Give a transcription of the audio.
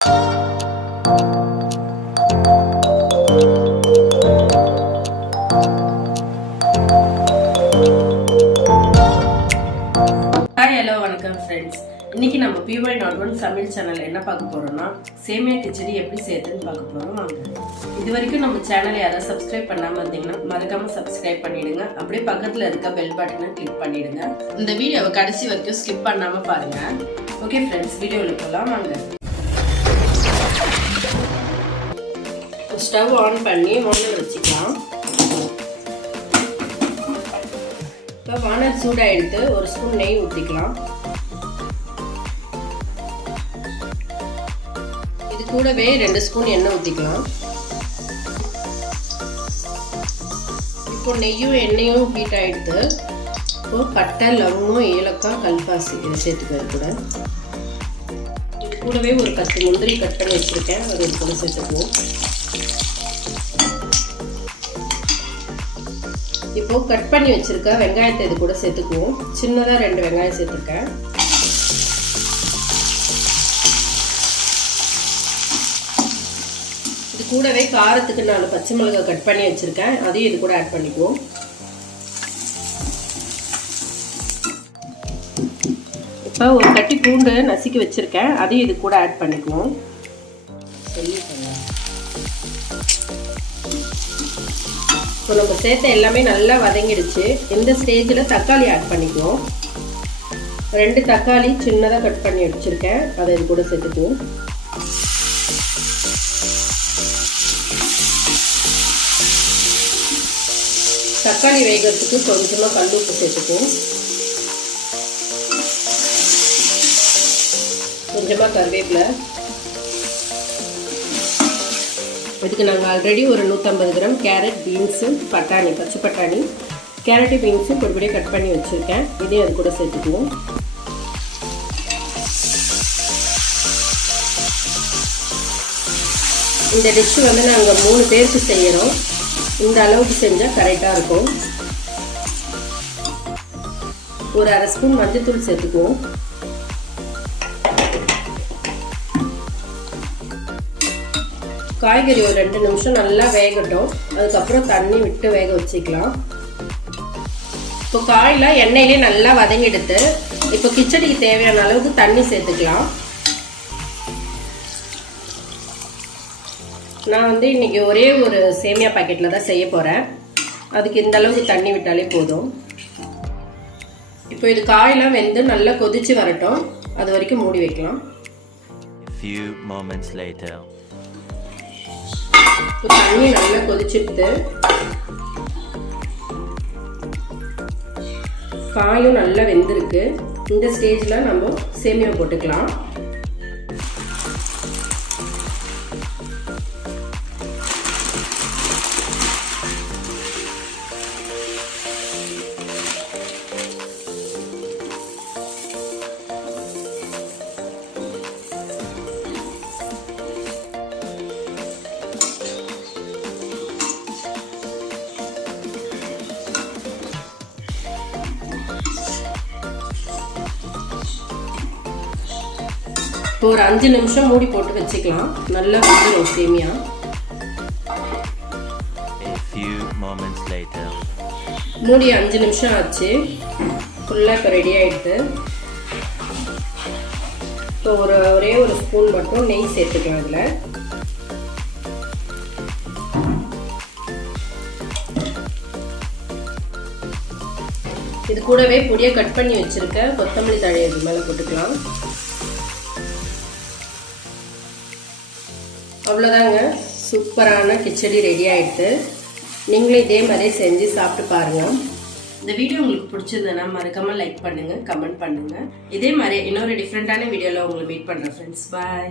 Hello வணக்கம் friends. இன்னைக்கு நம்ம PY01 சமையல் சேனல் என்ன பார்க்க போறோம்னா சேமியா கிச்சடி எப்படி செய்யறதுன்னு பார்க்க போறோம். வாங்க. இது வரைக்கும் நம்ம சேனலை யாராவது சப்ஸ்கிரைப் பண்ணாம இருந்தீங்கன்னா மறக்காம சப்ஸ்கிரைப் பண்ணிடுங்க. அப்படியே பக்கத்துல இருக்க பெல் பட்டனை கிளிக் பண்ணிடுங்க. இந்த வீடியோவை கடைசி வரைக்கும் ஸ்கிப் பண்ணாம பாருங்க. ஓகே ஃப்ரெண்ட்ஸ், வீடியோல போலாம் வாங்க. ஸ்டவ் ஆன் பண்ணி வானல் வச்சுக்கலாம். இப்போ வானல் சூடாக எடுத்து ஒரு ஸ்பூன் நெய் ஊற்றிக்கலாம். இது கூடவே 2 ஸ்பூன் எண்ணெய் ஊற்றிக்கலாம். இப்போ நெய்யும் எண்ணெயும் ஹீட் ஆகிடுது. இப்போ பட்டை, லவங்கம், ஏலக்காய், கல்பாசி இதை சேர்த்துக்கிறது கூட. இது கூடவே ஒரு 10 முந்திரி கட் பண்ணி வச்சுருக்கேன், அது இது கூட சேர்த்துக்குவோம். இப்போ கட் பண்ணி வச்சிருக்க வெங்காயத்தை இது கூட சேர்த்துக்குவோம். சின்னதாக 2 வெங்காயம் சேர்த்துருக்கேன். இது கூடவே காரத்துக்கு 4 பச்சை மிளகாய் கட் பண்ணி வச்சிருக்கேன், அதையும் இது கூட ஆட் பண்ணிக்குவோம். இப்போ ஒரு கட்டி பூண்டு நசுக்கி வச்சிருக்கேன், அதையும் இது கூட ஆட் பண்ணிக்குவோம். இப்போ நம்ம சேர்த்த எல்லாமே நல்லா வதங்கிடுச்சு. இந்த ஸ்டேஜில் தக்காளி ஆட் பண்ணிக்குவோம். 2 தக்காளி சின்னதாக கட் பண்ணி வச்சுருக்கேன், அதை இது கூட சேர்த்துக்குவோம். தக்காளி வேகிறதுக்கு கொஞ்சமாக கல் உப்பு சேர்த்துக்குவோம். கொஞ்சமாக கருவேப்பிலை. இதுக்கு நாங்கள் ஆல்ரெடி ஒரு 150 கிராம் கேரட், பீன்ஸு, பட்டாணி, பச்சை பட்டாணி, கேரட்டு பீன்ஸு பொடிப்படியாக கட் பண்ணி வச்சுருக்கேன், இதையும் அது கூட சேர்த்துக்குவோம். இந்த டிஷ்ஷு வந்து நாங்கள் 3 பேருக்கு செய்கிறோம். இந்த அளவுக்கு செஞ்சால் கரெக்டாக இருக்கும். ஒரு 1/2 ஸ்பூன் மஞ்சள்தூள் சேர்த்துக்குவோம். காய்கறி ஒரு 2 நிமிஷம் நல்லா வேகட்டும். அதுக்கப்புறம் தண்ணி விட்டு வேக வச்சுக்கலாம். இப்போ காயெல்லாம் எண்ணெயிலே நல்லா வதங்கிடுத்து. இப்போ கிச்சடிக்கு தேவையான அளவுக்கு தண்ணி சேர்த்துக்கலாம். நான் வந்து இன்னைக்கு ஒரே ஒரு சேமியா பாக்கெட்டில் தான் செய்ய போகிறேன். அதுக்கு இந்த அளவுக்கு தண்ணி விட்டாலே போதும். இப்போ இது காயெல்லாம் வெந்து நல்லா கொதிச்சு வரட்டும், அது வரைக்கும் மூடி வைக்கலாம். தண்ணி நல்லா கொதிச்சுட்டு காயும் நல்லா வெந்திருக்கு. இந்த ஸ்டேஜில் நம்ம சேமியா போட்டுக்கலாம். இப்போ ஒரு 5 நிமிஷம் மூடி போட்டு வச்சுக்கலாம். நல்லா வெந்துடும் சேமியா. மூடி 5 நிமிஷம் ஆச்சு. ஃபுல்லாக இப்போ ரெடி ஆகிடுது. இப்போ ஒரே ஒரு ஸ்பூன் மட்டும் நெய் சேர்த்துக்கலாம். அதில் இது கூடவே பொடியை கட் பண்ணி வச்சுருக்க கொத்தமல்லி தழை இது மேலே போட்டுக்கலாம். அவ்வளோதாங்க, சூப்பரான கிச்சடி ரெடி ஆகிடுது. நீங்களும் இதே மாதிரியே செஞ்சு சாப்பிட்டு பாருங்கள். இந்த வீடியோ உங்களுக்கு பிடிச்சிருந்ததுன்னா மறக்காமல் லைக் பண்ணுங்கள், கமெண்ட் பண்ணுங்கள். இதே மாதிரி இன்னொரு டிஃப்ரெண்ட்டான வீடியோவில் உங்களை மீட் பண்ணுறேன் ஃப்ரெண்ட்ஸ். பாய்.